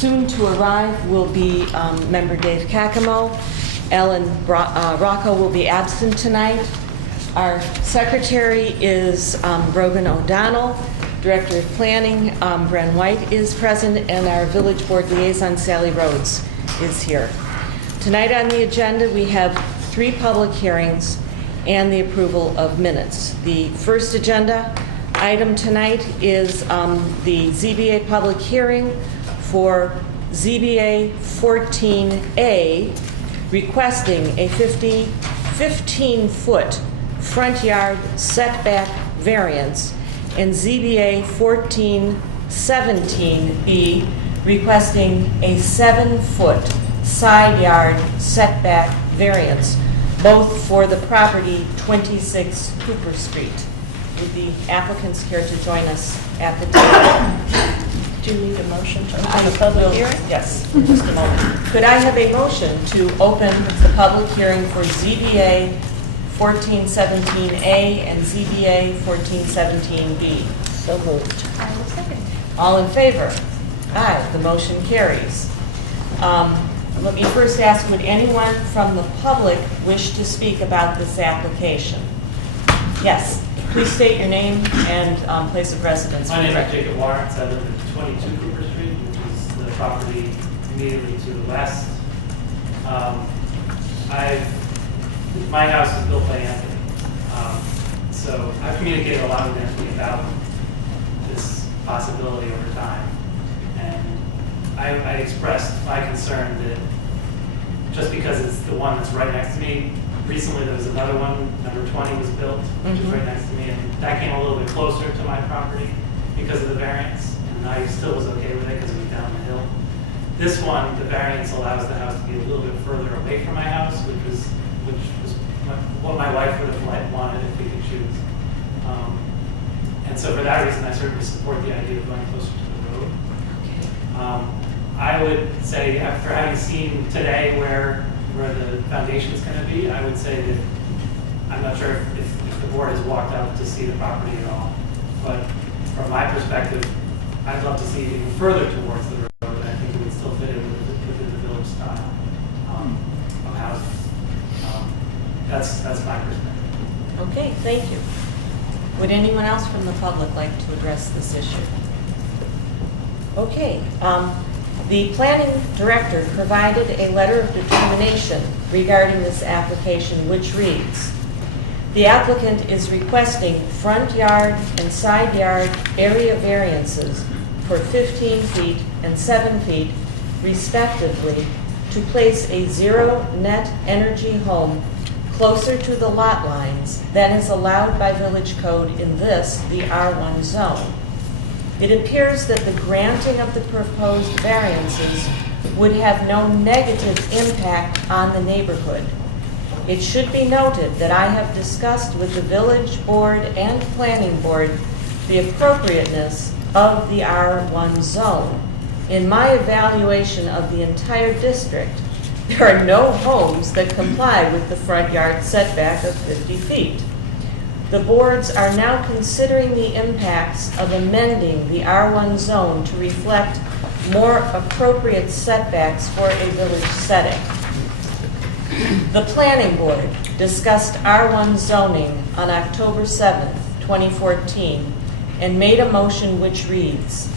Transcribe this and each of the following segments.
Soon to arrive will be Member Dave Kakamo. Ellen Rocco will be absent tonight. Our secretary is Brogan O'Donnell. Director of Planning, Bren White, is present, and our Village Board Liaison, Sally Rhodes, is here. Tonight on the agenda, we have 3 public hearings and the approval of minutes. The first agenda item tonight is the ZBA public hearing for ZBA 14A, requesting a 15-foot front yard setback variance, and ZBA 1417B, requesting a 7-foot side yard setback variance, both for the property 26 Cooper Street. Would the applicants care to join us at the table? Do you need a motion to open the public hearing? Yes, in just a moment. Could I have a motion to open the public hearing for ZBA 1417A and ZBA 1417B? So moved. I will second. All in favor? Aye, the motion carries. Let me first ask, would anyone from the public wish to speak about this application? Yes, please state your name and place of residence. My name is Jacob Lawrence. I live at 22 Cooper Street, which is the property immediately to the west. My house was built by Anthony, so I've communicated a lot with Anthony about this possibility over time, and I expressed my concern that just because it's the one that's right next to me, recently there was another one, number 20 was built, which is right next to me, and that came a little bit closer to my property because of the variance, and I still was okay with it because it was down the hill. This one, the variance allows the house to be a little bit further away from my house, which was what my wife would have wanted if we could choose. And so for that reason, I certainly support the idea of going closer to the road. I would say, after having seen today where the foundation is going to be, I would say that I'm not sure if the board has walked out to see the property at all. But from my perspective, I'd love to see it even further towards the road, and I think it would still fit in within the village style of housing. That's my perspective. Okay, thank you. Would anyone else from the public like to address this issue? Okay. The planning director provided a letter of determination regarding this application, which reads, the applicant is requesting front yard and side yard area variances for 15 feet and 7 feet, respectively, to place a zero net energy home closer to the lot lines than is allowed by village code in this, the R1 zone. It appears that the granting of the proposed variances would have no negative impact on the neighborhood. It should be noted that I have discussed with the village board and planning board the appropriateness of the R1 zone. In my evaluation of the entire district, there are no homes that comply with the front yard setback of 50 feet. The boards are now considering the impacts of amending the R1 zone to reflect more appropriate setbacks for a village setting. The planning board discussed R1 zoning on October 7th, 2014, and made a motion which reads,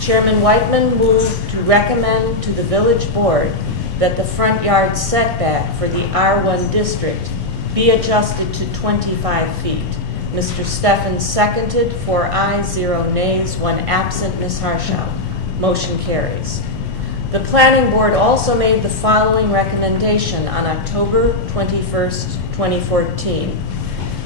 Chairman Whiteman moved to recommend to the village board that the front yard setback for the R1 district be adjusted to 25 feet. Mr. Steffens seconded, 4 ayes, 0 nays, 1 absent, Ms. Harshaw. Motion carries. The planning board also made the following recommendation on October 21st, 2014.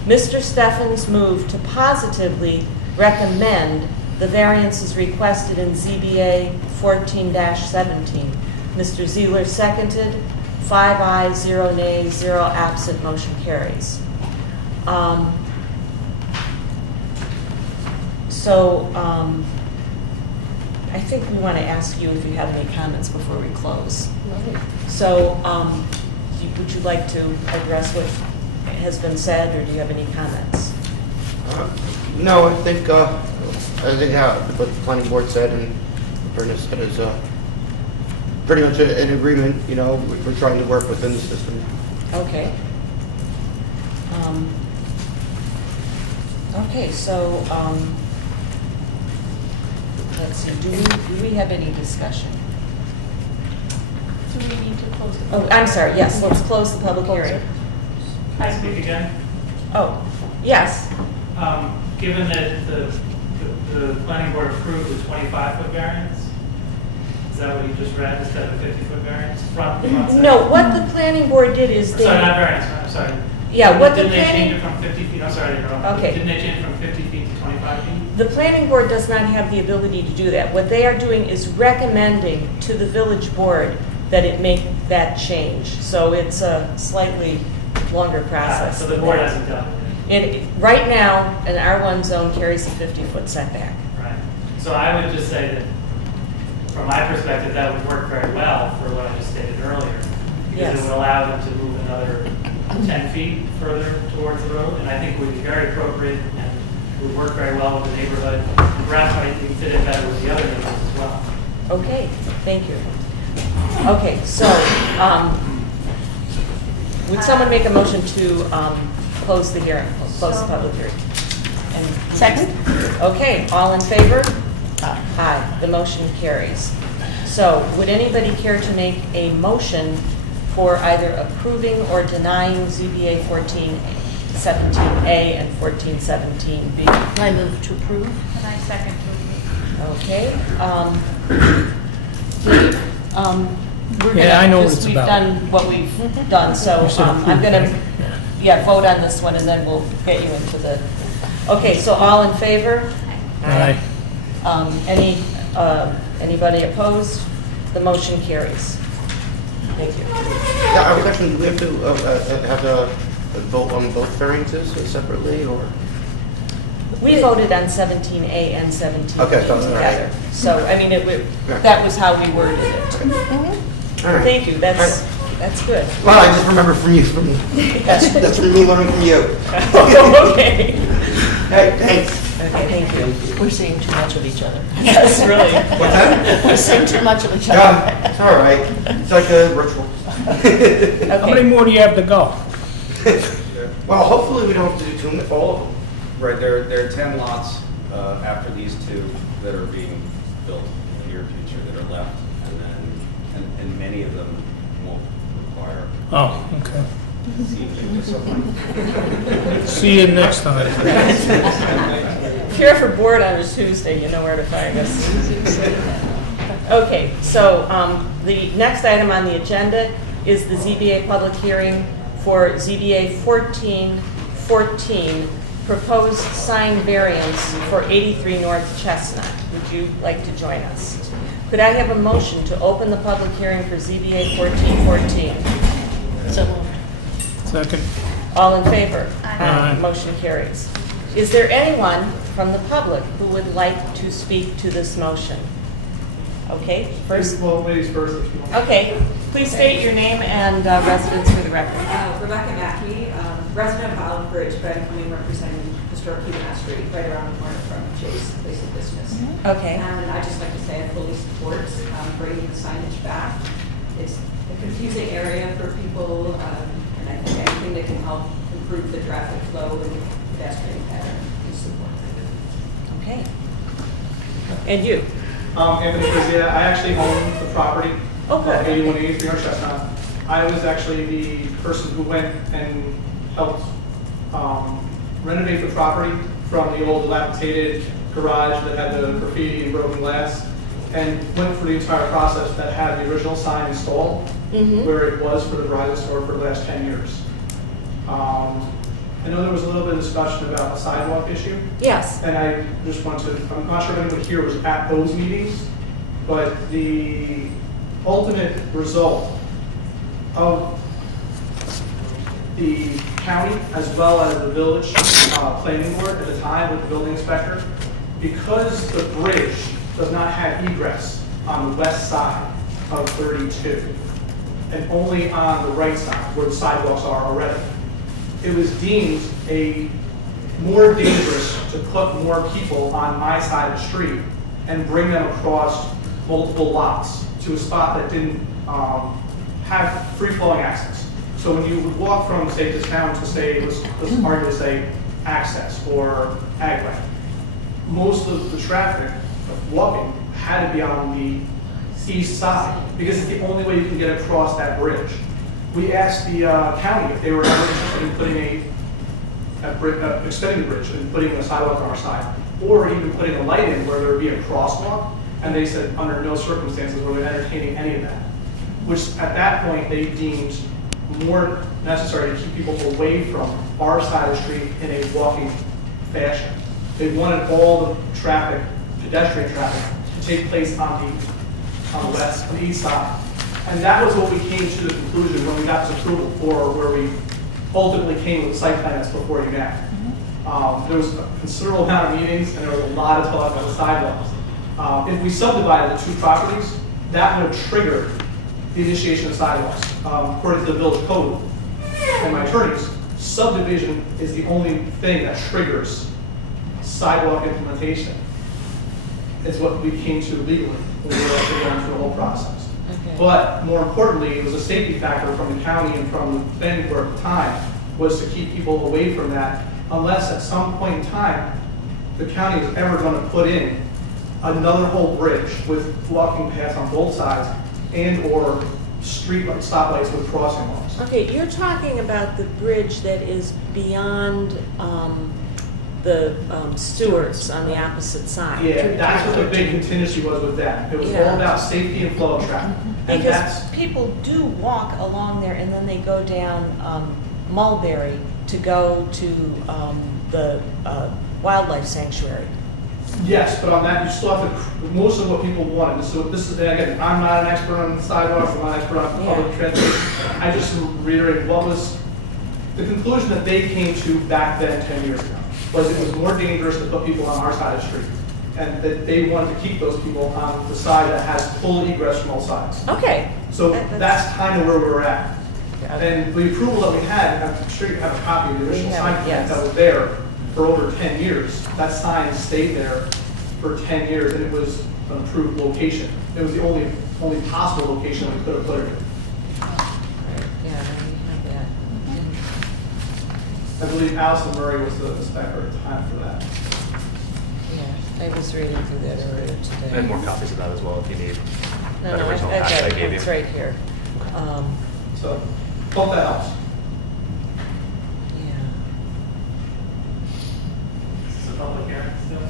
Mr. Steffens moved to positively recommend the variances requested in ZBA 14-17. Mr. Zeeler seconded, 5 ayes, 0 nays, 0 absent, motion carries. I think we want to ask you if you have any comments before we close. So would you like to address what has been said, or do you have any comments? No, I think what the planning board said and Bernice said is pretty much in agreement, you know, we're trying to work within the system. Okay. Okay, so, let's see, do we have any discussion? Do we need to close the? Oh, I'm sorry, yes, let's close the public hearing. Can I speak again? Oh, yes, Given that the planning board approved the 25-foot variance, is that what you just read instead of a 50-foot variance? Front setback? no, what the planning board did is Sorry, not they, variance, I'm sorry. yeah, what the Didn't they change planning, it from 50 feet? I'm sorry to interrupt. Okay. Didn't they change it from 50 feet to 25 feet? the planning board does not have the ability to do that. What they are doing is recommending to the village board that it make that change. So it's a slightly longer process. So the than board that. hasn't done it. And right now, an R1 zone carries a 50-foot setback. Right. So I would just say that, from my perspective, that would work very well for what I just stated earlier. Because Yes. it would allow them to move another 10 feet further towards the road, and I think would be very appropriate and would work very well with the neighborhood. And perhaps might even fit in better with the other neighbors as well. Okay, thank you. Okay, so, would someone make a motion to close the hearing, close the public hearing? And- Second? Okay, all in favor? Aye. Aye, the motion carries. So, would anybody care to make a motion for either approving or denying ZBA 1417A and 1417B? I move to approve. And I second to approve. Okay. Dave, we're Yeah, I know gonna, what it's we've about. done what we've done, so You said I'm approve, gonna, right? yeah, vote on this one and then we'll get you into the, okay, so all in favor? Aye. Anybody opposed? The motion carries. Thank you. Yeah, I was actually, do we have to have a vote on both variances separately, or? We voted on 17A and 17B Okay, so, all right. together. So, I mean, that was how we worded it. All right. Thank you, that's good. Well, I just remember from you, that's from me learning from you. Okay. Hey, thanks. Okay, thank you. We're seeing too much of each other. Yes, really. What's that? We're seeing too much of each other. Yeah, it's all right. It's like a ritual. How many more do you have to go? Well, hopefully we don't have to do all of them. Right, there are 10 lots after these two that are being built in the near future that are left, and then, and many of them won't require Oh, okay. seeing someone. See you next time. If you're ever bored on a Tuesday, you know where to find us. Okay, so the next item on the agenda is the ZBA public hearing for ZBA 1414, proposed sign variance for 83 North Chestnut. Would you like to join us? Could I have a motion to open the public hearing for ZBA 1414? So moved. Second. All in favor? Aye. Motion carries. Is there anyone from the public who would like to speak to this motion? Okay, first. Well, ladies first, if you want. Okay, please state your name and residence for the record. Rebecca Mackey, resident of Island Bridge, but I'm coming representing historic Huguenot Street, right around the corner from Jay's Place of Business. Okay. And I'd just like to say I fully support bringing the signage back. It's a confusing area for people, and I think anything that can help improve the traffic flow and pedestrian pattern is supported. Okay. And you? Anthony Frizia, I actually own the property. Oh, good. 8183 North Chestnut. I was actually the person who went and helped renovate the property from the old dilapidated garage that had the graffiti and broken glass, and went through the entire process that had the original sign installed, where it was for the Verizon store for the last 10 years. I know there was a little bit of discussion about the sidewalk issue. Yes. And I just want to, I'm not sure if anyone here was at those meetings, but the ultimate result of the county as well as the village planning board at the time with the building inspector, because the bridge does not have egress on the west side of 32 and only on the right side where the sidewalks are already, it was deemed more dangerous to put more people on my side of the street and bring them across multiple lots to a spot that didn't have free-flowing access. So when you would walk from, say, this town to, say, let's argue to say Access or Agway, most of the traffic of walking had to be on the east side because it's the only way you can get across that bridge. We asked the county if they were ever interested in putting extending the bridge and putting a sidewalk on our side, or even putting a light in where there would be a crosswalk, and they said under no circumstances were they entertaining any of that, which at that point they deemed more necessary to keep people away from our side of the street in a walking fashion. They wanted all the traffic, pedestrian traffic, to take place on the east side. And that was what we came to the conclusion when we got this approval for where we ultimately came with the site plan that's before you now. There was a considerable amount of meetings and there was a lot of talk about the sidewalks. If we subdivided the two properties, that would have triggered the initiation of sidewalks. According to the village code and my attorneys, subdivision is the only thing that triggers sidewalk implementation. Is what we came to legally when we were actually going through the whole process. Okay. But more importantly, it was a safety factor from the county and from the planning board at the time was to keep people away from that unless at some point in time the county was ever going to put in another whole bridge with walking paths on both sides and or street light stoplights with crossing laws. Okay, you're talking about the bridge that is beyond the Stewarts on the opposite side. Yeah, that's what the big contingency was with that. It was Yeah. all about safety and flow of traffic. And that's, Because people do walk along there and then they go down Mulberry to go to the wildlife sanctuary. yes, but on that, you still have to, most of what people wanted, so this is, again, I'm not an expert on sidewalks, I'm not an expert on public Yeah. transportation. I just reiterate what was the conclusion that they came to back then 10 years ago, was it was more dangerous to put people on our side of the street. And that they wanted to keep those people on the side that has full egress from all sides. Okay. So That's- that's kind of where we're at. Yeah. And the approval that we had, and I'm sure you have a copy of the original We have sign it, plan yes. that was there for over 10 years. That sign stayed there for 10 years and it was an approved location. It was the only possible location we could have put it in. Right, yeah, we have that. I believe Allison Murray was the inspector at the time for that. Yeah, I was reading through that earlier today. I have more copies of that as well if you need. No, that no, I've original got packet I it, gave you. it's right here. So, hope that helps. Yeah. Is this a public hearing still?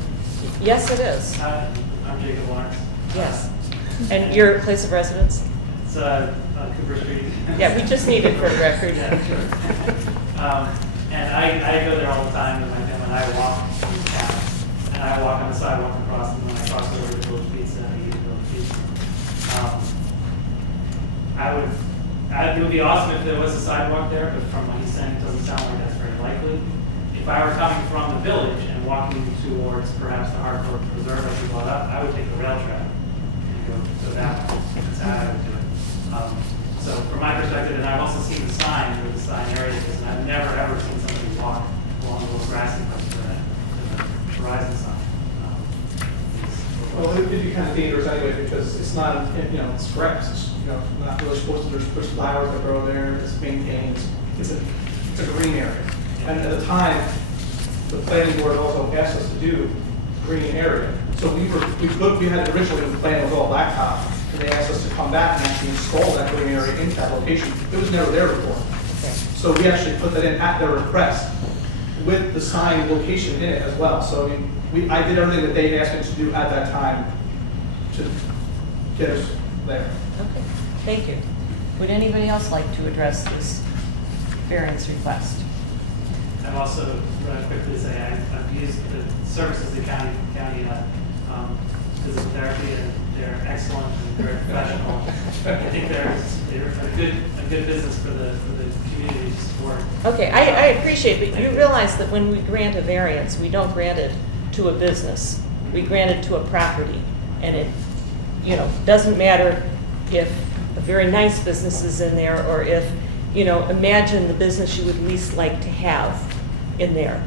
Yes, it is, Hi, I'm Jacob Lawrence. yes. And your place of residence? It's on Cooper Street. Yeah, we just need it for the record. Yeah, sure. And I go there all the time with my family, and I walk down, and I walk on the sidewalk across, and when I cross over to Village Pizza, I eat at Village Pizza. It would be awesome if there was a sidewalk there, but from what he's saying, it doesn't sound like that's very likely. If I were coming from the village and walking towards perhaps the Hartford Preserve, as you brought up, I would take the rail trail and go that way. That's how I would do it. So from my perspective, and I've also seen the sign where the sign area is, and I've never ever seen somebody walk along the little grassy place to the Horizon sign. Well, it'd be kind of dangerous anyway because it's not, it's grass. It's, not really supposed to, there's flowers that grow there, it's maintained, it's a green area. And at the time, the planning board also asked us to do green area. So we had originally the plan was all blacktop, and they asked us to come back and actually install that green area into that location. It was never there before. So we actually put that in at their request with the sign location in it as well. So I did everything that they asked me to do at that time to get us there. Okay, thank you. Would anybody else like to address this variance request? I've also, quickly say, I've used the services of the county physical therapy, and they're excellent and very professional. I think they're a good business for the community to support. Okay, I appreciate, but you realize that when we grant a variance, we don't grant it to a business. We grant it to a property. And it, doesn't matter if a very nice business is in there or if, imagine the business you would least like to have in there.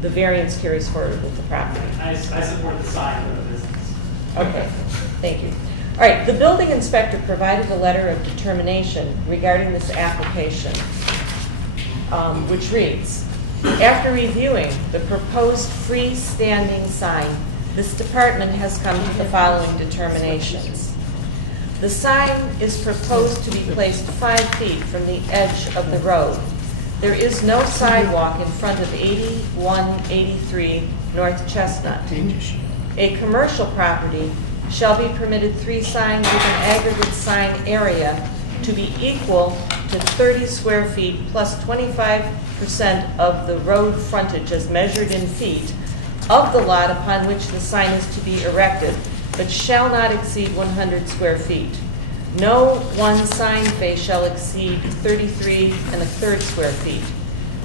The variance carries forward with the property. I support the sign of the business. Okay, thank you. All right, the building inspector provided a letter of determination regarding this application, which reads, after reviewing the proposed freestanding sign, this department has come to the following determinations. The sign is proposed to be placed 5 feet from the edge of the road. There is no sidewalk in front of 8183 North Chestnut. A commercial property shall be permitted 3 signs with an aggregate sign area to be equal to 30 square feet plus 25% of the road frontage as measured in feet of the lot upon which the sign is to be erected, but shall not exceed 100 square feet. No one sign face shall exceed 33 1/3 square feet.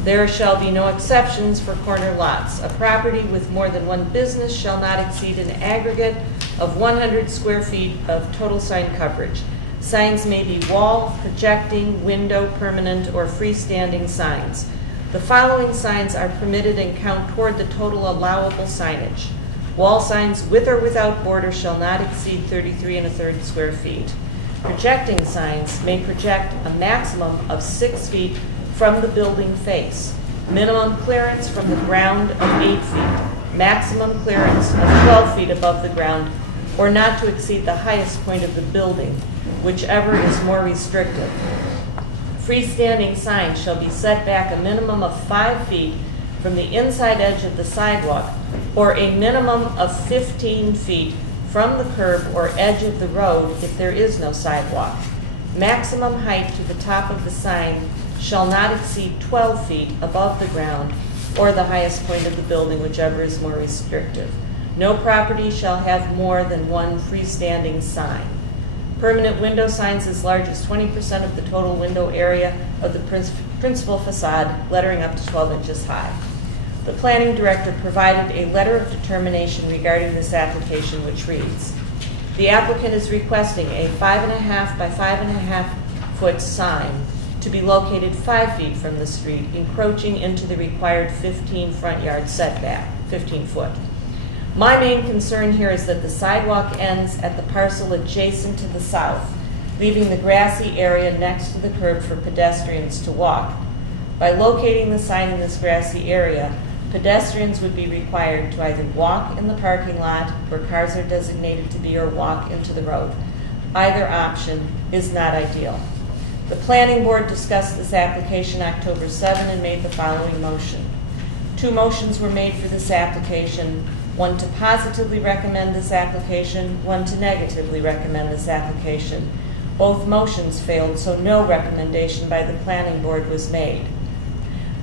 There shall be no exceptions for corner lots. A property with more than one business shall not exceed an aggregate of 100 square feet of total sign coverage. Signs may be wall, projecting, window, permanent, or freestanding signs. The following signs are permitted and count toward the total allowable signage. Wall signs with or without border shall not exceed 33 1/3 square feet. Projecting signs may project a maximum of 6 feet from the building face. Minimum clearance from the ground of 8 feet. Maximum clearance of 12 feet above the ground, or not to exceed the highest point of the building, whichever is more restrictive. Freestanding signs shall be set back a minimum of 5 feet from the inside edge of the sidewalk, or a minimum of 15 feet from the curb or edge of the road if there is no sidewalk. Maximum height to the top of the sign shall not exceed 12 feet above the ground or the highest point of the building, whichever is more restrictive. No property shall have more than 1 freestanding sign. Permanent window signs as large as 20% of the total window area of the principal facade, lettering up to 12 inches high. The planning director provided a letter of determination regarding this application, which reads, the applicant is requesting a 5.5 by 5.5 foot sign to be located 5 feet from the street, encroaching into the required 15 front yard setback, 15 foot. My main concern here is that the sidewalk ends at the parcel adjacent to the south, leaving the grassy area next to the curb for pedestrians to walk. By locating the sign in this grassy area, pedestrians would be required to either walk in the parking lot where cars are designated to be or walk into the road. Either option is not ideal. The planning board discussed this application October 7 and made the following motion. 2 motions were made for this application, one to positively recommend this application, one to negatively recommend this application. Both motions failed, so no recommendation by the planning board was made.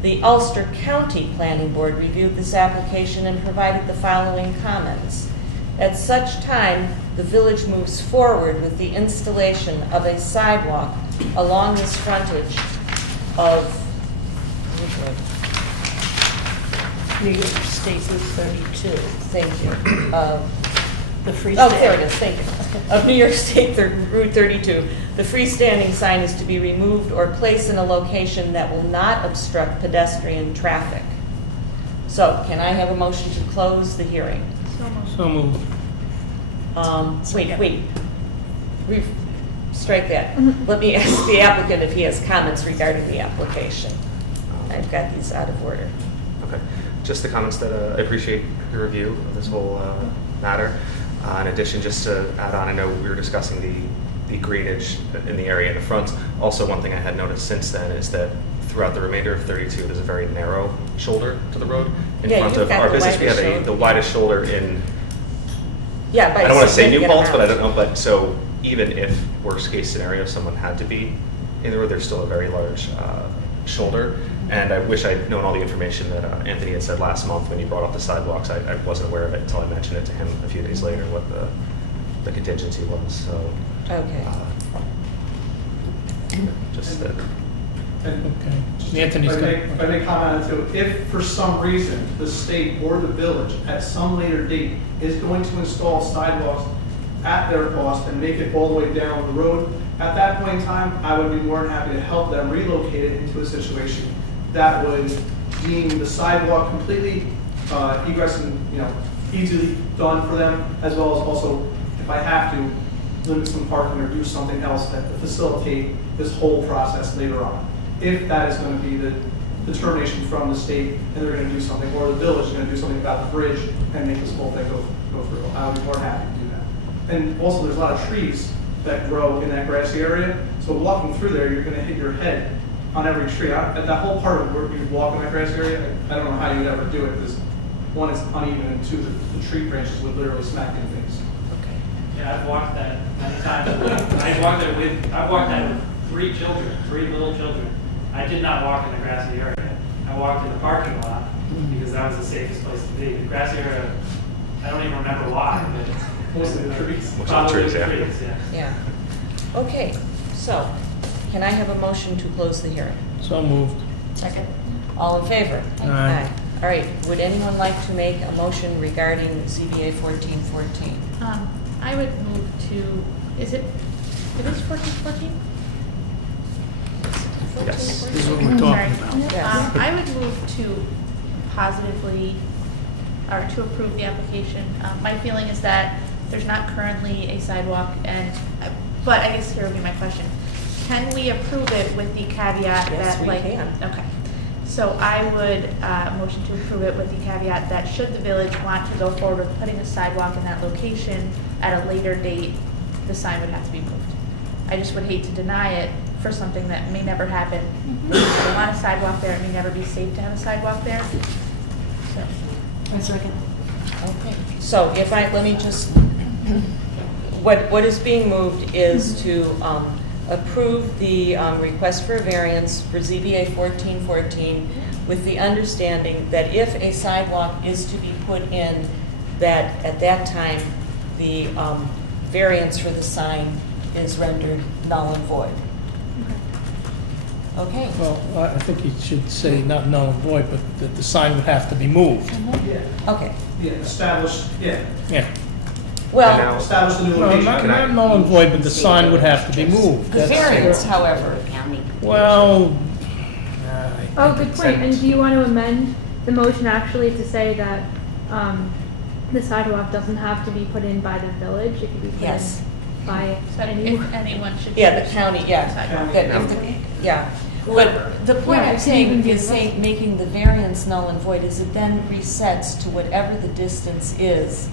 The Ulster County Planning Board reviewed this application and provided the following comments. At such time, the village moves forward with the installation of a sidewalk along this frontage of New York State Route 32. Thank you. The freestanding. Oh, there it is, thank you. Of New York State Route 32. The freestanding sign is to be removed or placed in a location that will not obstruct pedestrian traffic. So, can I have a motion to close the hearing? So moved. Wait. Strike that. Let me ask the applicant if he has comments regarding the application. I've got these out of order. Okay. Just the comments that I appreciate your review of this whole matter. In addition, just to add on, I know we were discussing the greenage in the area in the front. Also, one thing I had noticed since then is that throughout the remainder of 32, there's a very narrow shoulder to the road. In Yeah, front you've of got our the business, we have widest the widest shoulder in, Yeah, by I don't want to say New significant Paltz, but I amount. don't know. But so even if worst case scenario, someone had to be in the road, there's still a very large shoulder. And I wish I'd known all the information that Anthony had said last month when he brought up the sidewalks. I wasn't aware of it until I mentioned it to him a few days later, what the contingency was. So Okay. just that. Okay. Anthony's got. If I may comment on it too, if for some reason the state or the village at some later date is going to install sidewalks at their cost and make it all the way down the road, at that point in time, I would be more than happy to help them relocate it into a situation that would deem the sidewalk completely egress and easily done for them, as well as also, if I have to, limit some parking or do something else that to facilitate this whole process later on. If that is going to be the determination from the state and they're going to do something, or the village is going to do something about the bridge and make this whole thing go through, I would be more happy to do that. And also, there's a lot of trees that grow in that grassy area, so walking through there, you're going to hit your head on every tree. At that whole part of where you walk in that grassy area, I don't know how you would ever do it, because one, it's uneven, and two, the tree branches would literally smack into things. Yeah, I've walked that many times. I've walked that with 3 children, 3 little children. I did not walk in the grassy area. I walked in the parking lot because that was the safest place to be. The grassy area, I don't even remember why, but Mostly the trees. probably trees, the yeah. trees, yeah. Yeah. Okay, so can I have a motion to close the hearing? So moved. Second. All in favor? Aye. All right, would anyone like to make a motion regarding ZBA 1414? I would move to, it is 1414? Yes. This is what we're talking about. Yes. I would move to positively, or to approve the application. My feeling is that there's not currently a sidewalk but I guess here would be my question. Can we approve it with the caveat Yes, that we like? can. Okay. So I would motion to approve it with the caveat that should the village want to go forward with putting a sidewalk in that location at a later date, the sign would have to be moved. I just would hate to deny it for something that may never happen. If they want a sidewalk there, it may never be safe to have a sidewalk there. So, A second. Okay, so if let me just, what is being moved is to approve the request for a variance for ZBA 1414 with the understanding that if a sidewalk is to be put in, that at that time, the variance for the sign is rendered null and void. Okay. Well, I think you should say not null and void, but that the sign would have to be moved. Yeah, Okay, yeah, establish, yeah, Yeah. well, now- establish the new Well, location. not null and void, but the sign would have to be moved. the That's- variance, however, Well. Oh, good point. And do you want to amend the motion actually to say that the sidewalk doesn't have to be put in by the village? It could be put Yes. in by that anyone. if anyone should. yeah, the county, yeah. Sidewalk. That if the- Yeah, but the point Yeah, I'm it saying can even is be- making the variance null and void is it then resets to whatever the distance is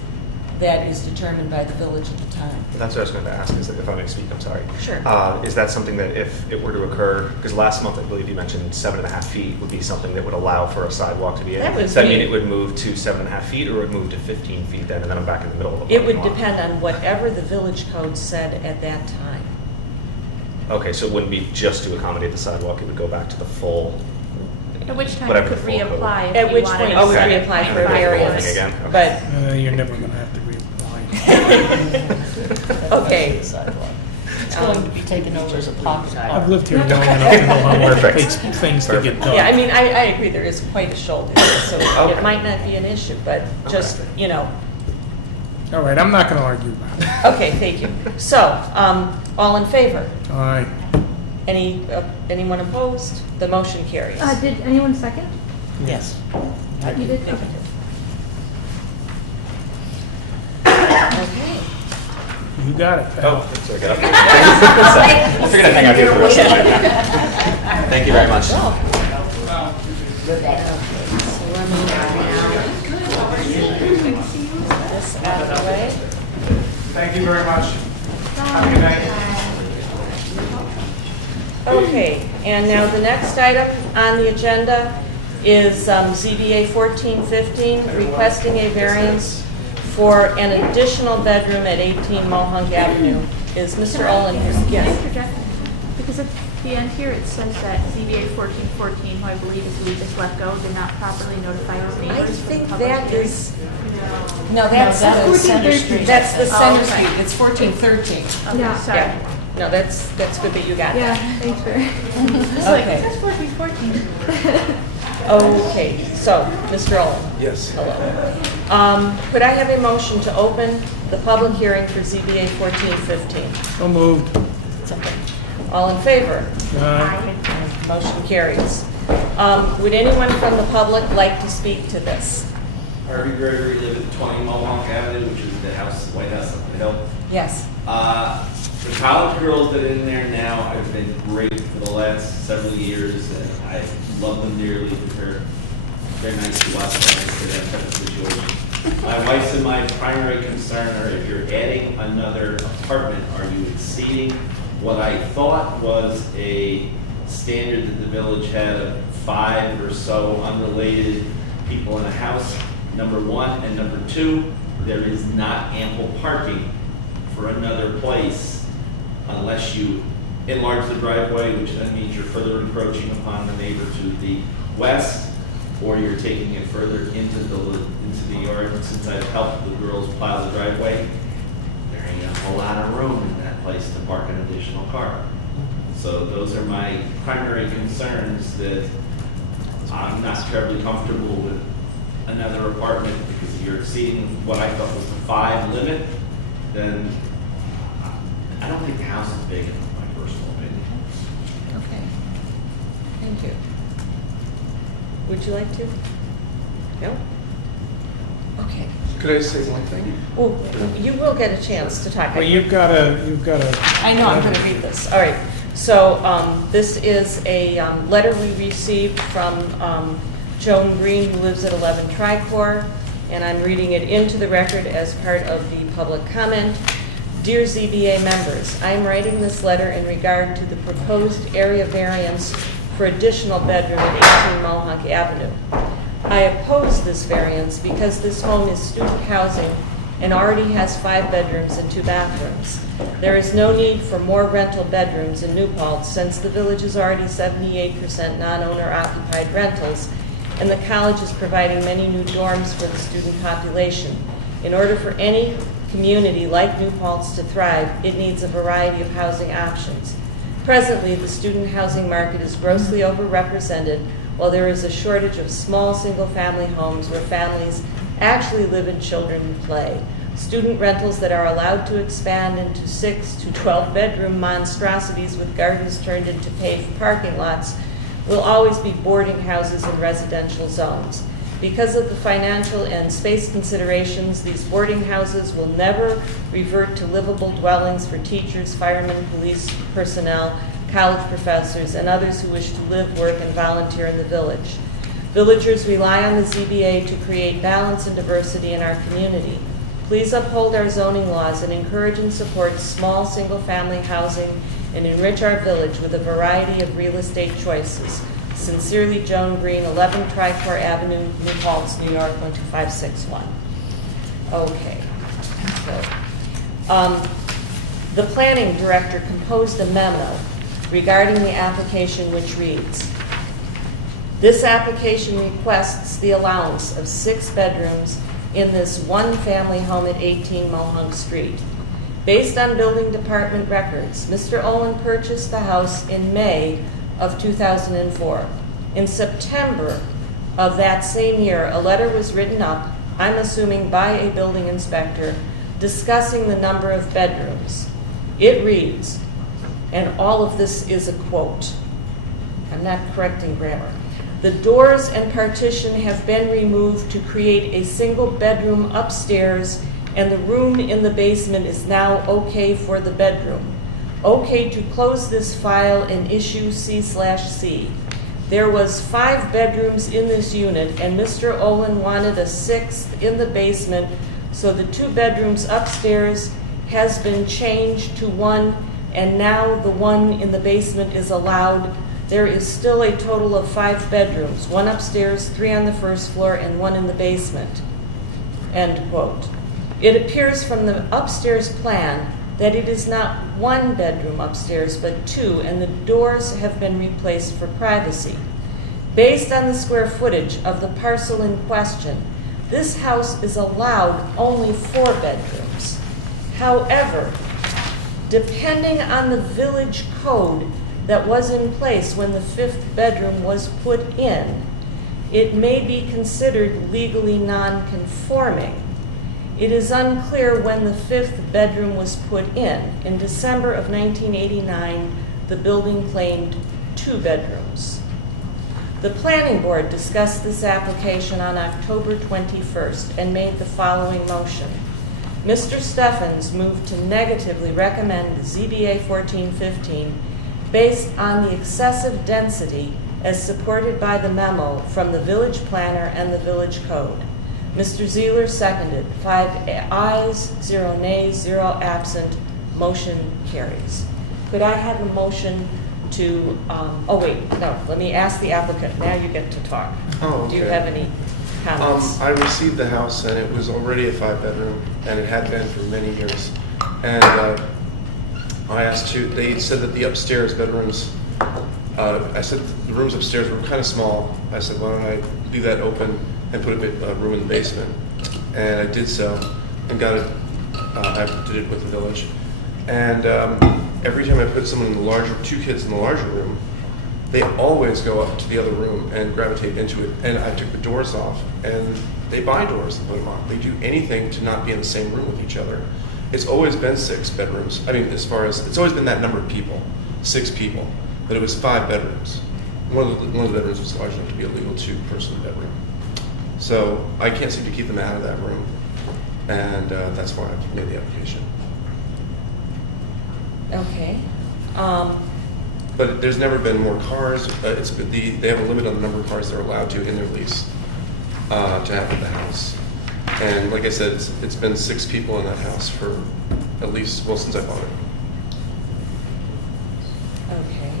that is determined by the village at the time. That's what I was going to ask, is that if I may speak, I'm sorry. Sure. Is that something that if it were to occur, because last month I believe you mentioned 7.5 feet would be something that would allow for a sidewalk to be in? That would Does that be- mean it would move to 7.5 feet or it would move to 15 feet then, and then I'm back in the middle of the It parking would lot? depend on whatever the village code said at that time. Okay, so it wouldn't be just to accommodate the sidewalk, it would go back to the full, At which time Whatever you could the full code. reapply if At you which wanted point a you would Okay. reapply for a 7.5 variance. again? Okay. But, You're never going to have to reapply. okay. It's going to be taken over as a pocket I've park. lived here long enough to know how long it Perfect. takes things to get done. Yeah, I mean, I agree, there is quite a shoulder, so Okay. it might not be an issue, but just, you know. All right, I'm not going to argue about it. Okay, thank you. So, all in favor? All right. Anyone opposed? The motion carries. Did anyone second? Yes. You did? Okay. Okay. You got it, pal. Oh, sorry, get up. I figured I'd hang out here for the rest of the night. Thank you very much. So let me now this out of the way. Thank you very much. Have a good night. Okay, and now the next item on the agenda is ZBA 1415, requesting a variance for an additional bedroom at 18 Mohawk Avenue. Is Mr. Olin here? Can I Yes. interject? Because at the end here, it says that ZBA 1414, who I believe is who we just let go, did not properly notify his I neighbors. of the think public that hearing. is, no, that's that the was Center Street. That's the Oh, Center okay. Street, it's 1413. Okay, Yeah. sorry. Yeah, no, that's good that you got Yeah, that. thanks for. It's like, Okay. it says 1414. Okay, so, Mr. Olin. Yes. Hello. Could I have a motion to open the public hearing for ZBA 1415? So moved. All in favor? Aye. Motion carries. Would anyone from the public like to speak to this? Harvey Gregory, live at 20 Mohawk Avenue, which is the house, White House up the hill. Yes. The college girls that are in there now have been great for the last several years, and I love them dearly. They're nice to watch, they're nice to that type of situation. My wife's and my primary concern are if you're adding another apartment, are you exceeding what I thought was a standard that the village had of 5 or so unrelated people in a house, number one, and number two, there is not ample parking for another place unless you enlarge the driveway, which then means you're further encroaching upon the neighbor to the west, or you're taking it further into the yard. And since I've helped the girls plow the driveway, there ain't a whole lot of room in that place to park an additional car. So those are my primary concerns, that I'm not terribly comfortable with another apartment, because if you're exceeding what I thought was the 5 limit, then I don't think the house is big enough, my personal opinion. Okay. Thank you. Would you like to? No? Okay. Could I say one thing? Well, you will get a chance to talk. Well, you've got a. I know, I'm going to read this. All right. So this is a letter we received from Joan Green, who lives at 11 Tricor, and I'm reading it into the record as part of the public comment. Dear ZBA members, I am writing this letter in regard to the proposed area variance for additional bedroom at 18 Mohawk Avenue. I oppose this variance because this home is student housing and already has 5 bedrooms and 2 bathrooms. There is no need for more rental bedrooms in New Paltz, since the village is already 78% non-owner occupied rentals, and the college is providing many new dorms for the student population. In order for any community like New Paltz to thrive, it needs a variety of housing options. Presently, the student housing market is grossly overrepresented, while there is a shortage of small single-family homes where families actually live and children play. Student rentals that are allowed to expand into 6 to 12 bedroom monstrosities with gardens turned into paved parking lots will always be boarding houses in residential zones. Because of the financial and space considerations, these boarding houses will never revert to livable dwellings for teachers, firemen, police personnel, college professors, and others who wish to live, work, and volunteer in the village. Villagers rely on the ZBA to create balance and diversity in our community. Please uphold our zoning laws and encourage and support small single-family housing and enrich our village with a variety of real estate choices. Sincerely, Joan Green, 11 Tricor Avenue, New Paltz, New York, 12561. Okay. So, the planning director composed a memo regarding the application, which reads, this application requests the allowance of 6 bedrooms in this one-family home at 18 Mohawk Street. Based on building department records, Mr. Olin purchased the house in May of 2004. In September of that same year, a letter was written up, I'm assuming by a building inspector, discussing the number of bedrooms. It reads, and all of this is a quote, I'm not correcting grammar, the doors and partition have been removed to create a single bedroom upstairs, and the room in the basement is now okay for the bedroom. Okay to close this file and issue C/C. There was 5 bedrooms in this unit, and Mr. Olin wanted a 6th in the basement, so the 2 bedrooms upstairs has been changed to 1, and now the one in the basement is allowed. There is still a total of 5 bedrooms, 1 upstairs, 3 on the first floor, and 1 in the basement. End quote. It appears from the upstairs plan that it is not 1 bedroom upstairs, but 2, and the doors have been replaced for privacy. Based on the square footage of the parcel in question, this house is allowed only 4 bedrooms. However, depending on the village code that was in place when the 5th bedroom was put in, it may be considered legally non-conforming. It is unclear when the 5th bedroom was put in. In December of 1989, the building claimed 2 bedrooms. The planning board discussed this application on October 21st and made the following motion. Mr. Steffens moved to negatively recommend ZBA 1415 based on the excessive density as supported by the memo from the village planner and the village code. Mr. Zeeler seconded. 5 ayes, 0 nays, 0 absent. Motion carries. Could I have a motion to, let me ask the applicant. Now you get to talk. Oh, Do you okay. have any comments? I received the house and it was already a 5-bedroom and it had been for many years. And I asked they said that the upstairs bedrooms, I said the rooms upstairs were kind of small. I said, why don't I do that open and put a room in the basement? And I did so and got it, I did it with the village. And every time I put someone in the larger, 2 kids in the larger room, they always go up to the other room and gravitate into it. And I took the doors off, and they buy doors and put them on. They do anything to not be in the same room with each other. It's always been 6 bedrooms. I mean, as far as, it's always been that number of people, 6 people, but it was 5 bedrooms. One of the bedrooms was large enough to be a legal 2-person bedroom. So I can't seem to keep them out of that room, and that's why I made the application. Okay. But there's never been more cars. They have a limit on the number of cars they're allowed to in their lease to have at the house. And like I said, it's been 6 people in that house for at least, well, since I bought it. Okay.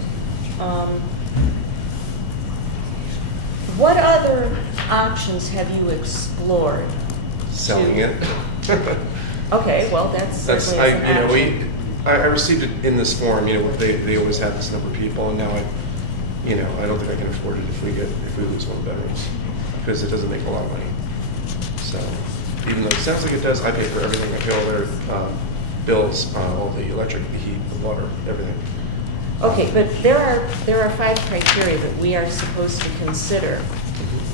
What other options have you explored? Selling it. Okay, well, that's certainly an option. I received it in this form. They always have this number of people, and now I don't think I can afford it if we lose 1 bedrooms, because it doesn't make a lot of money. So even though it sounds like it does, I pay for everything. I pay all their bills, all the electric, the heat, the water, everything. Okay, but there are 5 criteria that we are supposed to consider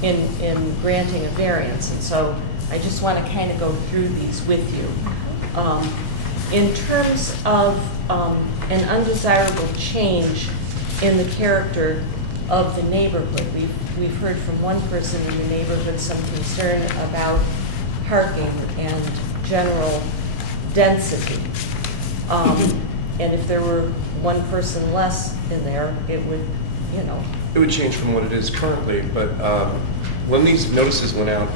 in granting a variance, and so I just want to kind of go through these with you. In terms of an undesirable change in the character of the neighborhood, we've heard from one person in the neighborhood some concern about parking and general density. And if there were 1 person less in there, it would, It would change from what it is currently, but when these notices went out,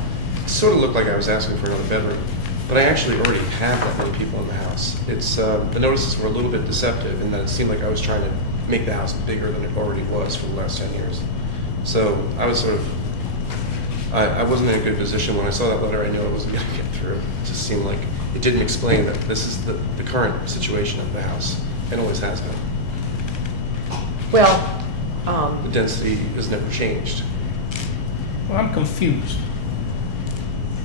it sort of looked like I was asking for another bedroom. But I actually already have that many people in the house. The notices were a little bit deceptive in that it seemed like I was trying to make the house bigger than it already was for the last 10 years. So I was I wasn't in a good position. When I saw that letter, I knew I wasn't going to get through. It just seemed like it didn't explain that this is the current situation of the house, and always has been. well, The density has never changed. Well, I'm confused.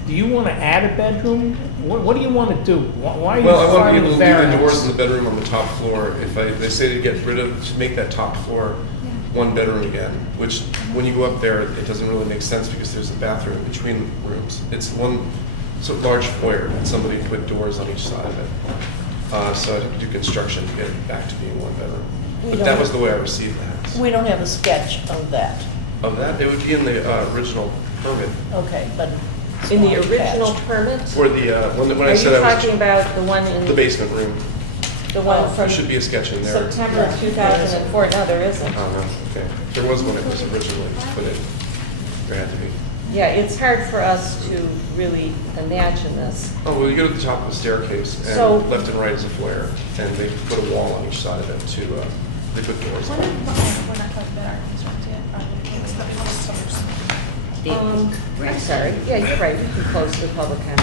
Do you want to add a bedroom? What do you want to do? Why are you Well, I want to be filing able a to leave the variance? doors in the bedroom on the top floor. They say to make that top floor 1 bedroom again, which when you go up there, it doesn't really make sense because there's a bathroom between rooms. It's one large foyer, and somebody put doors on each side of it. So I'd have to do construction to get it back to being 1 bedroom. But that was the way I received the house. We don't have a sketch of that. Of that, it would be in the original permit. Okay, but it's in the not original attached. permit? Or the, when Are I you said I talking was, about the one in? the basement room. The one There from should be a sketch in there. September of 2004? No, there isn't. Oh, no, okay. There was one that was originally put in. There had to be. Yeah, it's hard for us to really imagine this. Oh, well, you go to the top of the staircase, and So- left and right is a flare, and they put a wall on each side of it to, they put doors. We're not talking about our concerns yet. I'm sorry. Yeah, you're right. You can close the public comment.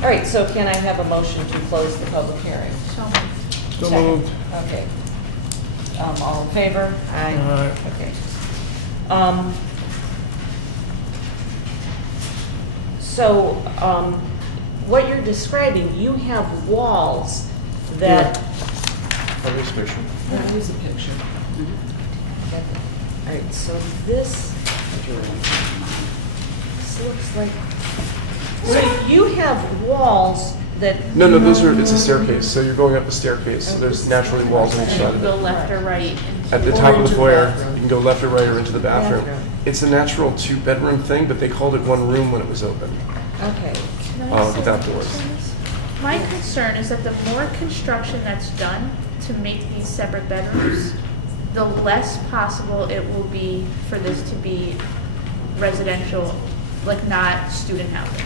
All right, so can I have a motion to close the public hearing? So moved. Okay. All in favor? Aye. Aye. Okay. So, what you're describing, you have walls that. Oh, there's a picture. That is a picture. All right, so this looks like. So you have walls that... No, those are, it's a staircase, so you're going up a staircase, so there's naturally walls on each And side you of go it. left or right. At the Or top of into the the foyer, bathroom. you can go left or right or into the bathroom. Bathroom. It's a natural two-bedroom thing, but they called it one room when it was open, Okay. Can I say without something doors. on this? My concern is that the more construction that's done to make these separate bedrooms, the less possible it will be for this to be residential, like not student housing.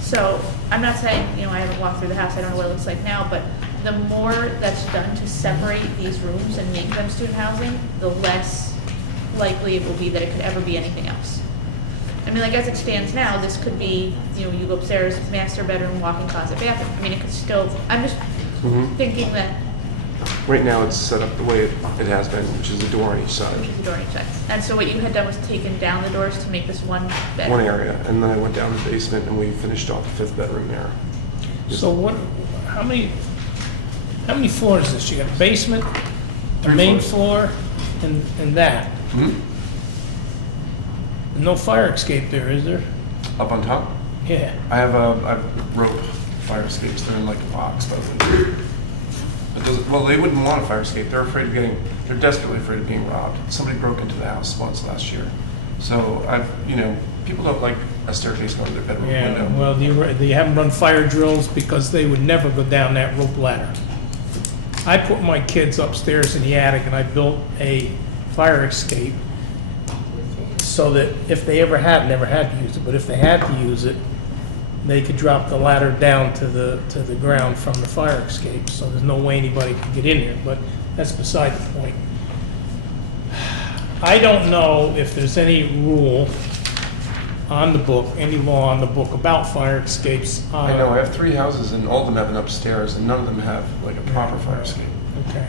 So I'm not saying, I haven't walked through the house, I don't know what it looks like now, but the more that's done to separate these rooms and make them student housing, the less likely it will be that it could ever be anything else. I mean, like as it stands now, this could be, you go upstairs, master bedroom, walk-in closet, bathroom. I mean, it could still, I'm just Mhm. thinking that, Right now, it's set up the way it has been, which is a door on each side. which is the door on each side. And so what you had done was taken down the doors to make this one bedroom. One area, and then I went down to the basement and we finished off the 5th bedroom there. So how many floors is this? You got a basement, a 3 main floors. floor, and that? Mhm. No fire escape there, is there? Up on top, Yeah. I have rope fire escapes. They're in like a box by the window. But they wouldn't want a fire escape. They're desperately afraid of being robbed. Somebody broke into the house once last year. So people don't like a staircase going to their bedroom Yeah, window. well, they haven't run fire drills because they would never go down that rope ladder. I put my kids upstairs in the attic and I built a fire escape so that if they never had to use it, but if they had to use it, they could drop the ladder down to the ground from the fire escape, so there's no way anybody could get in there, but that's beside the point. I don't know if there's any rule on the book, any law on the book about fire escapes. I know, I have 3 houses and all of them have an upstairs and none of them have like a proper fire escape. Okay.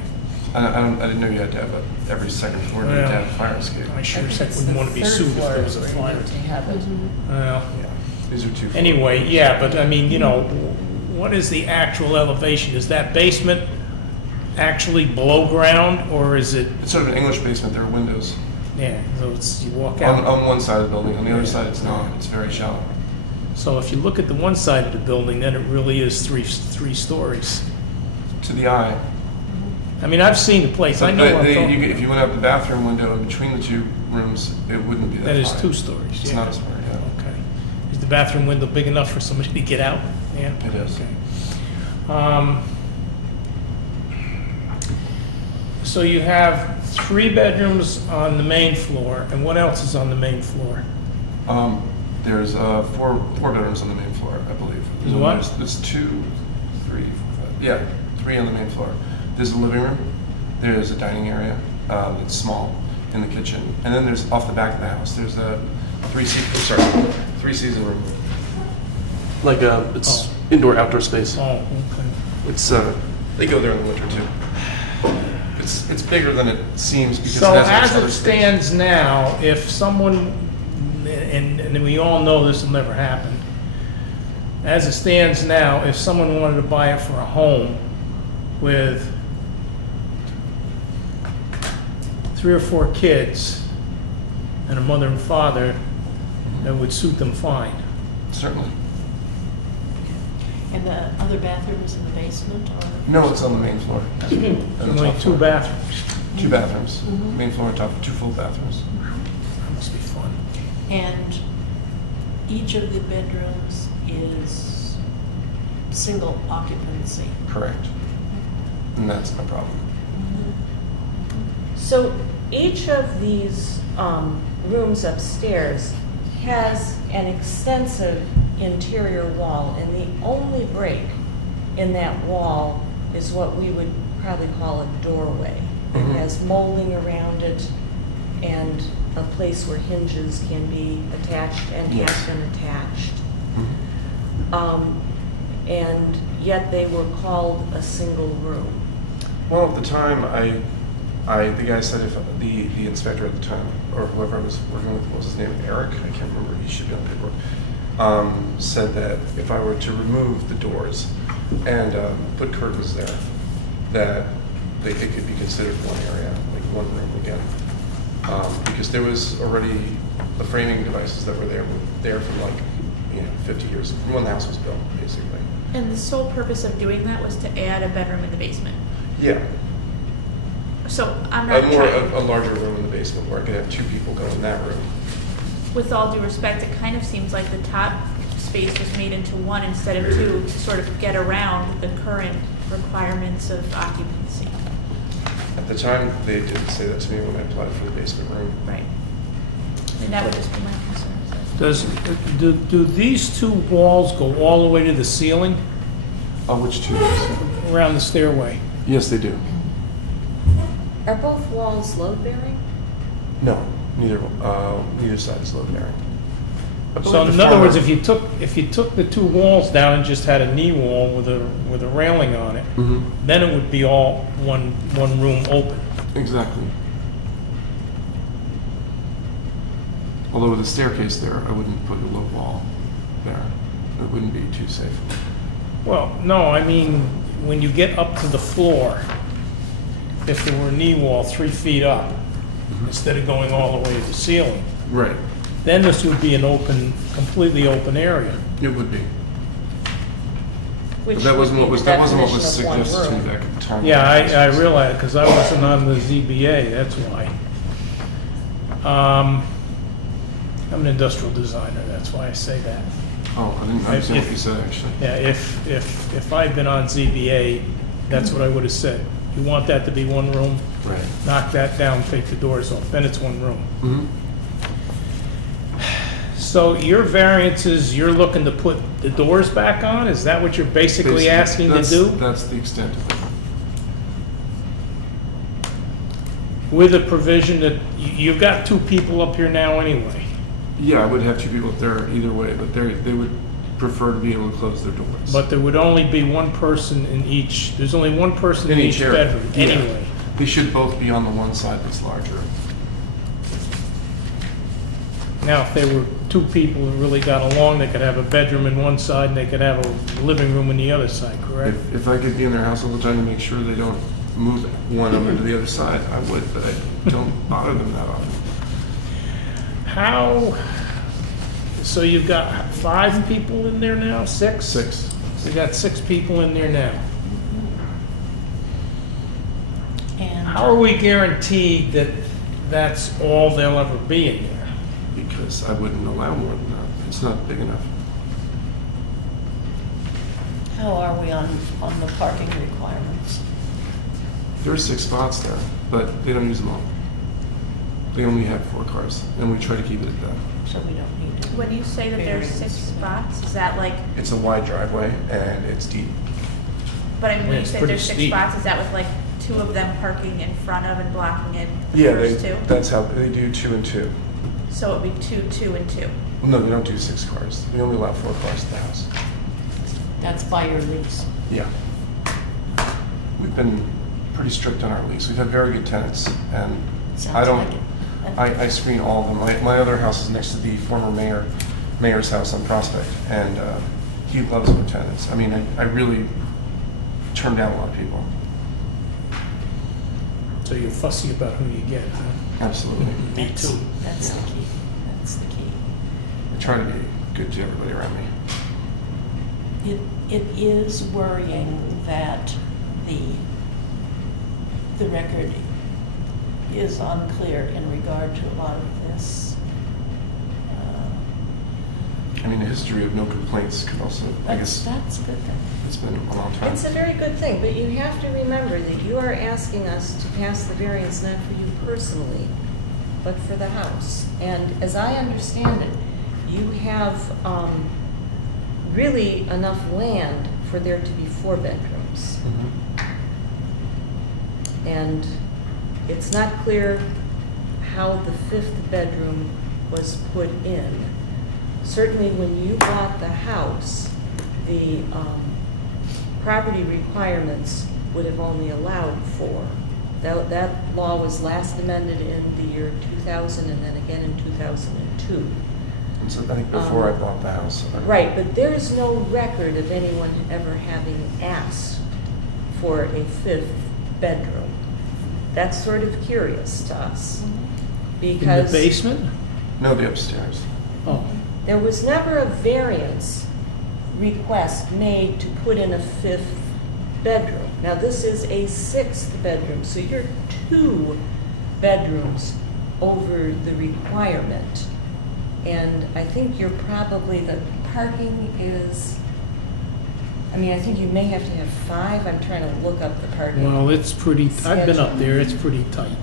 I didn't know you had to have every second floor you had to have a fire escape. I sure as heck wouldn't want to be sued if there was a fire. Well, These are 2 floors. anyway, yeah, but I mean, what is the actual elevation? Is that basement actually below ground, or is it, It's sort of an English basement. There are windows yeah, so it's, you walk on out. one side of the building. On the other side, it's not. It's very shallow. So if you look at the one side of the building, then it really is three stories. To the eye. I mean, I've seen the place, I know what I'm talking If you went out the bathroom window in between the 2 rooms, it wouldn't be that That is high. 2 stories, It's yeah. not as far, yeah. Okay. Is the bathroom window big enough for somebody to get out? Yeah? It is. Okay. So you have 3 bedrooms on the main floor, and what else is on the main floor? There's 4 bedrooms on the main floor, I believe. There's what? There's 2, 3, 4, 5. Yeah, 3 on the main floor. There's a living room. There's a dining area that's small in the kitchen, and then there's off the back of the house. There's a 3-season room. Like it's indoor outdoor space. Oh, okay. It's they go there in the winter too. It's bigger than it seems because So it has as other it space. stands now, if someone, and we all know this will never happen, as it stands now, if someone wanted to buy it for a home with 3 or 4 kids and a mother and father, that would suit them fine. Certainly. And the other bathrooms in the basement, or? No, it's on the main floor. On the Only top 2 floor. bathrooms. 2 bathrooms. Main floor and top, 2 full bathrooms. That must be fun. And each of the bedrooms is single occupancy. Correct. And that's no problem. So each of these rooms upstairs has an extensive interior wall, and the only break in that wall is what we would probably call a doorway. It Mhm. has molding around it and a place where hinges can be attached and Yes. have been attached. Mhm. And yet they were called a single room. Well, at the time, the guy said if the inspector at the time, or whoever I was working with, what was his name, Eric? I can't remember. He should be on the paperwork. Said that if I were to remove the doors and put curtains there, that it could be considered one area, like one room again, because there was already the framing devices that were there from like 50 years, from when the house was built, basically. And the sole purpose of doing that was to add a bedroom in the basement. Yeah, So I'm not a larger room in the basement where I could have 2 people go in that room. with all due respect, it kind of seems like the top space was made into one instead of two to sort of get around the current requirements of occupancy. At the time, they didn't say that to me when I applied for the basement room. Right. And that would just be my concern. Do these 2 walls go all the way to the ceiling Which 2? around the stairway? Yes, they do. Are both walls load-bearing? No, neither side is load bearing. So in other words, if you took the 2 walls down and just had a knee wall with a railing on it, then it would be all one room open. Exactly. Although with a staircase there, I wouldn't put a low wall there. It wouldn't be too safe. Well, no, I mean, when you get up to the floor, if there were a knee wall 3 feet up, instead of going all the way to the ceiling, Right. then this would be an open, completely open area. It would be. Which But that wasn't would what be was the that wasn't what was definition of one suggested to me room. back at the time. Yeah, I realize, because I wasn't on the ZBA, that's why. I'm an industrial designer, that's why I say that. Oh, I didn't understand what you said actually. Yeah, if I'd been on ZBA, that's what I would have said. You want that to be one room, Right. knock that down, take the doors off, then it's one room. Mm-hmm. So your variances, you're looking to put the doors back on? Is that what you're basically asking to do? That's the extent of it. With a provision that, you've got 2 people up here now anyway. Yeah, I would have 2 people up there either way, but they would prefer to be able to close their doors. But there would only be one person in each, there's only one person in each area. bedroom Yeah. anyway. They should both be on the one side that's larger. Now, if there were 2 people who really got along, they could have a bedroom in one side and they could have a living room in the other side, correct? If I could be in their house all the time to make sure they don't move one over to the other side, I would, but I don't bother them that often. How, so you've got 5 people in there now, 6? 6. So you got 6 people in there now. And How are we guaranteed that that's all there'll ever be in there? Because I wouldn't allow more than that. It's not big enough. how are we on the parking requirements? There are 6 spots there, but they don't use them all. They only have 4 cars, and we try to keep it at that. So we don't need to. When you say that there's 6 spots, is that like, It's a wide driveway, and it's deep. but I mean, when you It's say pretty there's 6 steep. spots, is that with like 2 of them parking in front of and blocking in the Yeah, first 2? that's how they do 2 and 2. So it'd be 2, 2, and 2. No, they don't do 6 cars. We only allow 4 cars in the house. That's by your lease. Yeah. We've been pretty strict on our lease. We've had very good tenants, and Sounds I don't, like it. I screen all of them. My other house is next to the former mayor's house on Prospect, and he loves our tenants. I mean, I really turn down a lot of people. So you're fussy about who you get, huh? Absolutely. Me too. That's the key. That's the key. I try to be good to everybody around me. It is worrying that the record is unclear in regard to a lot of this. I mean, a history of no complaints could also, I guess, That's a good thing. it's been a long time. It's a very good thing, but you have to remember that you are asking us to pass the variance not for you personally, but for the house. And as I understand it, you have really enough land for there to be 4 bedrooms. Mhm. And it's not clear how the 5th bedroom was put in. Certainly, when you bought the house, the property requirements would have only allowed 4. That law was last amended in the year 2000 and then again in 2002. And so I think before I bought the house. Right, but there is no record of anyone ever having asked for a 5th bedroom. That's sort of curious to us, In the because... basement? No, the upstairs. Oh, There was never a variance request made to put in a 5th bedroom. Now, this is a 6th bedroom, so you're 2 bedrooms over the requirement. And I think you're probably, the parking is, I mean, I think you may have to have 5. I'm trying to look up the parking. Well, it's pretty, I've been up there, it's pretty tight.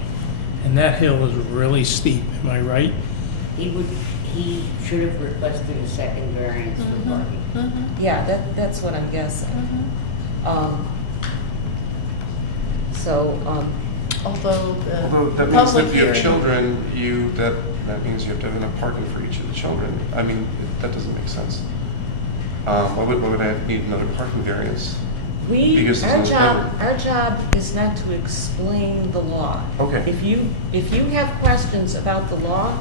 And that hill is really steep, am I right? He should have requested a second variance for parking. Yeah, that's what I'm guessing. Although Although that means that if you have children, that means you have to have enough parking for each of the children. I mean, that doesn't make sense. Why would I need another parking variance? Because there's no Our job is not to explain the law. Okay. If you have questions about the law,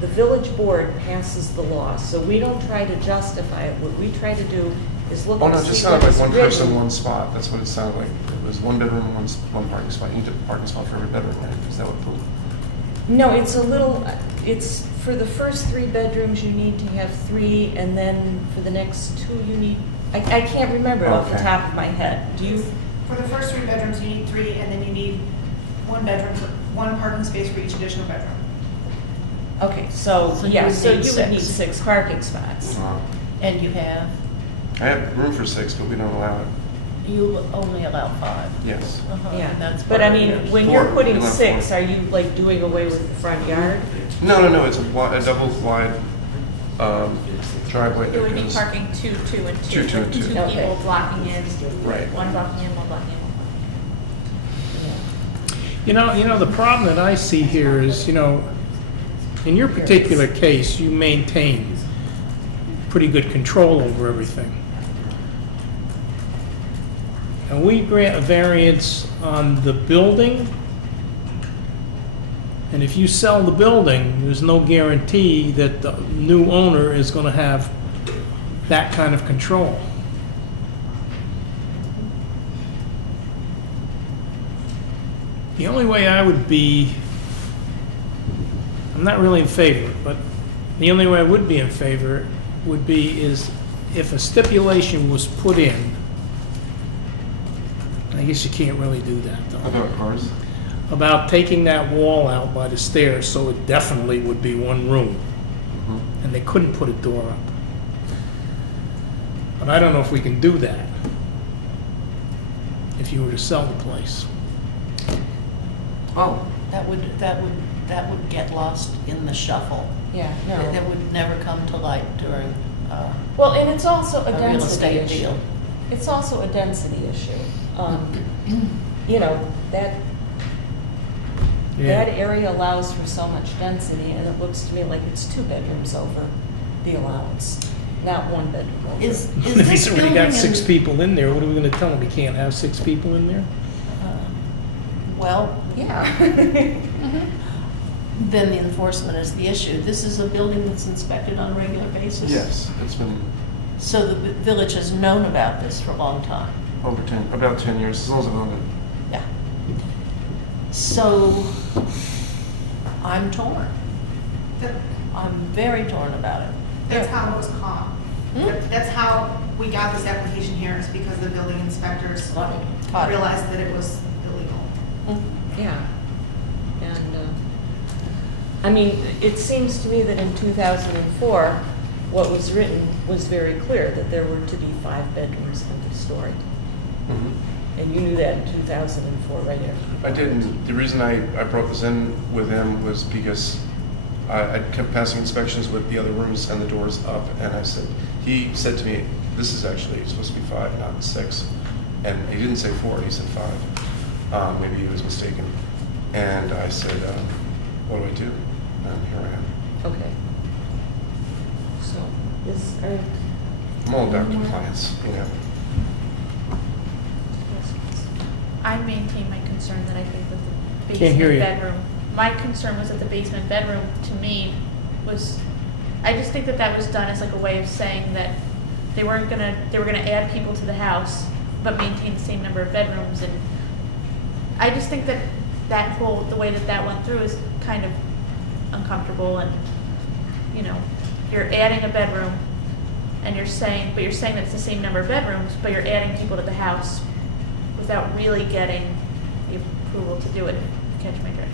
the village board passes the law, so we don't try to justify it. What we try to do is look Oh, and no, it just see what sounded like is one person, written. one spot. That's what it sounded like. It was 1 bedroom, one parking spot. You need a parking spot for every bedroom, right? Is that what the... No, it's a little, it's, for the first 3 bedrooms, you need to have 3, and then for the next 2, you need, I can't remember it off the Okay. top of my head. Do you? For the first 3 bedrooms, you need 3, and then you need 1 bedroom, 1 parking space for each additional bedroom. Okay, so So you yeah, would so need you would need 6. 6 parking spots. and you have, I have room for 6, but we don't allow it. you only allow 5. Yes. Yeah, That's but I part of mean, yours. when you're 4, putting you have 6, 4. are you like doing away with the front yard? No, it's a double wide driveway It that would be goes... parking 2, 2, and 2. 2, 2, and with 2. 2 Okay. people blocking in. Right. 1 blocking in, 1 blocking in, 1 blocking You know, the problem that I see here is, in your particular case, you maintain pretty good control over everything. And we grant a variance on the building, and if you sell the building, there's no guarantee that the new owner is going to have that kind of control. The only way I would be, I'm not really in favor, but the only way I would be in favor would be is if a stipulation was put in. I guess you can't really do that though. About cars? About taking that wall out by the stairs so it definitely would be 1 room. And they couldn't put a door up. But I don't know if we can do that if you were to sell the place. Oh, that would get lost in the shuffle. Yeah, That would never come to light during Well, and it's also a a real density estate issue. deal. It's also a density issue. That area allows for so much density, and it looks to me like it's 2 bedrooms over the allowance, not 1 bedroom over. Is If this he's already building got 6 in- people in there, what are we going to tell him? He can't have 6 people in there? Well, Yeah. then the enforcement is the issue. This is a building that's inspected on a regular basis? Yes, it's been So the village has known about this for a long time? about 10 years, as long as I've owned it. Yeah. So I'm torn. I'm very torn about it. That's how it was caught. That's how we got this application here, is because the building inspectors Caught it. realized that it was illegal. Yeah. And, I mean, it seems to me that in 2004, what was written was very clear, that there were to be 5 bedrooms in the story. And you knew that in 2004, right after. I didn't. The reason I brought this in with him was because I kept passing inspections with the other rooms and the doors up, and he said to me, this is actually supposed to be 5, not 6. And he didn't say 4, he said 5. Maybe he was mistaken. And I said, what do I do? And here I am. Okay. So, I'm all about compliance, I maintain my concern that I think that the Can't hear basement you. bedroom, my concern was that the basement bedroom, to me, was, I just think that was done as like a way of saying that they were gonna add people to the house, but maintain the same number of bedrooms, and I just think that the way that went through is kind of uncomfortable, and, you're adding a bedroom, and you're saying that it's the same number of bedrooms, but you're adding people to the house without really getting the approval to do it, if you catch my drift.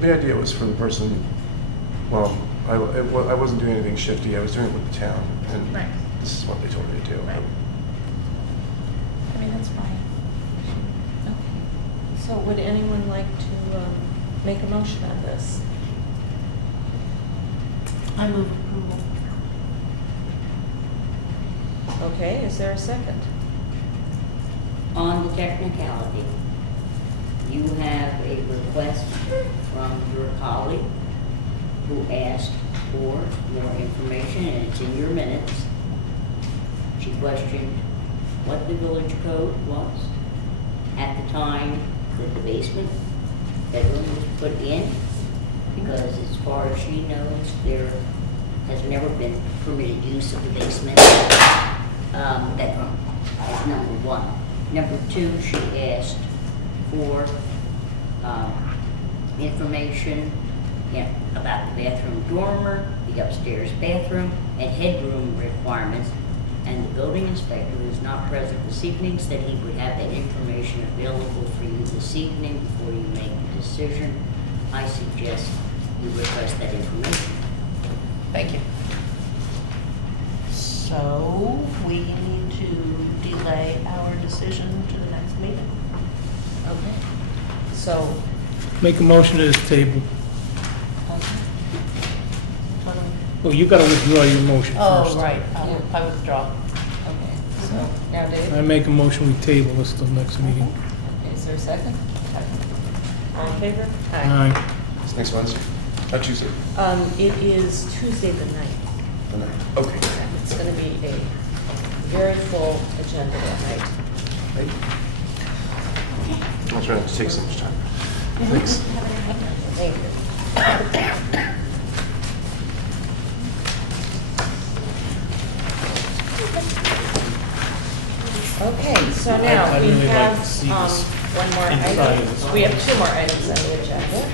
The idea was for the person, well, I wasn't doing anything shifty, I was doing it with the town, and Right. this is what they told me to do. Right. I mean, that's fine. So would anyone like to make a motion on this? I move approval. Okay, is there a second? On the technicality, you have a request from your colleague who asked for more information, and it's in your minutes. She questioned what the village code was at the time that the basement bedroom was put in, because as far as she knows, there has never been permitted use of the basement bedroom, is number one. Number two, she asked for information about the bathroom dormer, the upstairs bathroom, and headroom requirements. And the building inspector, who is not present this evening, said he would have that information available for you this evening before you make a decision. I suggest you request that information. Thank you. So we need to delay our decision to the next meeting. Okay. So, Make a motion to this table. What do we- Well, you gotta withdraw your motion first. Oh, right, I withdraw. okay, so now Dave, I make a motion, we table this till next meeting. is there a second? All in favor? Aye. It's next Wednesday, Tuesday, It is Tuesday the 9th. the 9th. Okay. It's going to be a very full agenda that night. I'll try not to take so much time. Thanks. Thank you. Okay, so now I'd we really like have to see this one more inside item. of this. We have two more items on the agenda.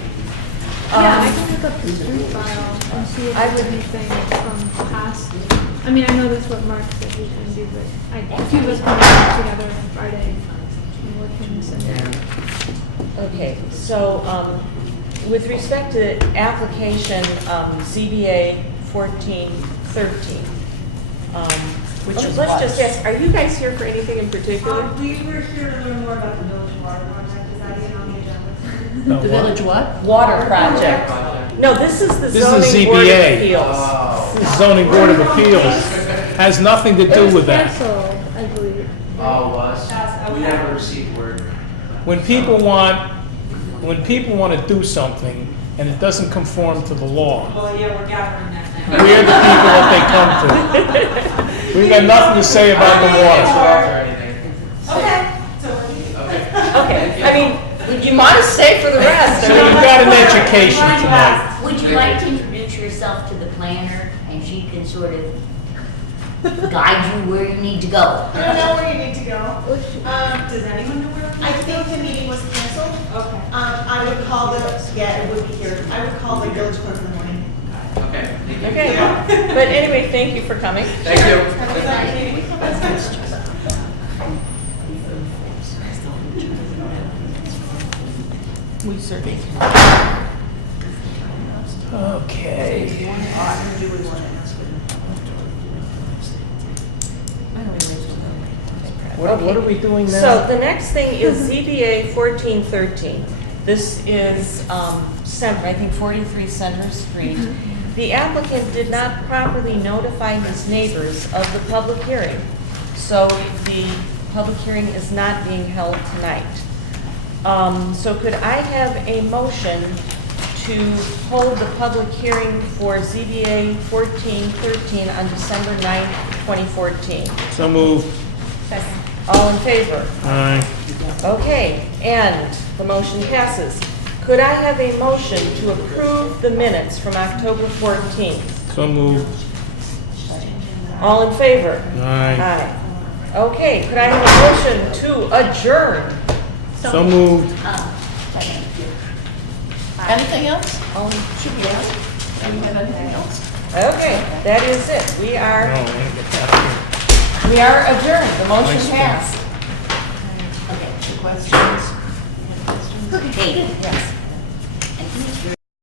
Yeah, I can look up the street file and see if I there's would- anything from past. I mean, I know that's what Mark said he was gonna do, but a few of us can get together on Friday and look and send it. Okay, so with respect to application ZBA 1413, Which is let's what? just ask, are you guys here for anything in particular? We were here to learn more about the village water project, is that even on the agenda? No, The what? village what? Water project. No, this is the This is zoning board of ZBA. appeals. This is Zoning Board of Appeals. Has nothing to It do was with that. canceled, I believe. Oh, was? We never received word. When people want to do something and it doesn't conform to the law, Well, yeah, we're gathering that now. we're the people that they come to. We've got nothing to say about the water. Okay, so Okay, I mean, would you mind stay for the rest? So you got an education tonight. Would you like to introduce yourself to the planner, and she can sort of guide you where you need to go? I don't know where you need to go. Does anyone know where? I think the meeting was canceled. Okay. I would call it would be here. I would call the village clerk in the morning. Okay, thank you. Okay, but anyway, thank you for coming. Thank you. Have a good meeting. We certainly Okay. What are we doing now? So the next thing is ZBA 1413. This is, I think 43 Center Street. The applicant did not properly notify his neighbors of the public hearing, so the public hearing is not being held tonight. So could I have a motion to hold the public hearing for ZBA 1413 on December 9th, 2014? So moved. Second. All in favor? Aye. Okay, and the motion passes. Could I have a motion to approve the minutes from October 14th? So moved. All in favor? Aye. Aye. Okay, could I have a motion to adjourn? So moved. Anything else? All in- Should we ask? Do we have anything else? Okay, that is it. We No, are, I want to get that up here. We are adjourned, the motion Nice passed. Okay. Questions? Kate, yes.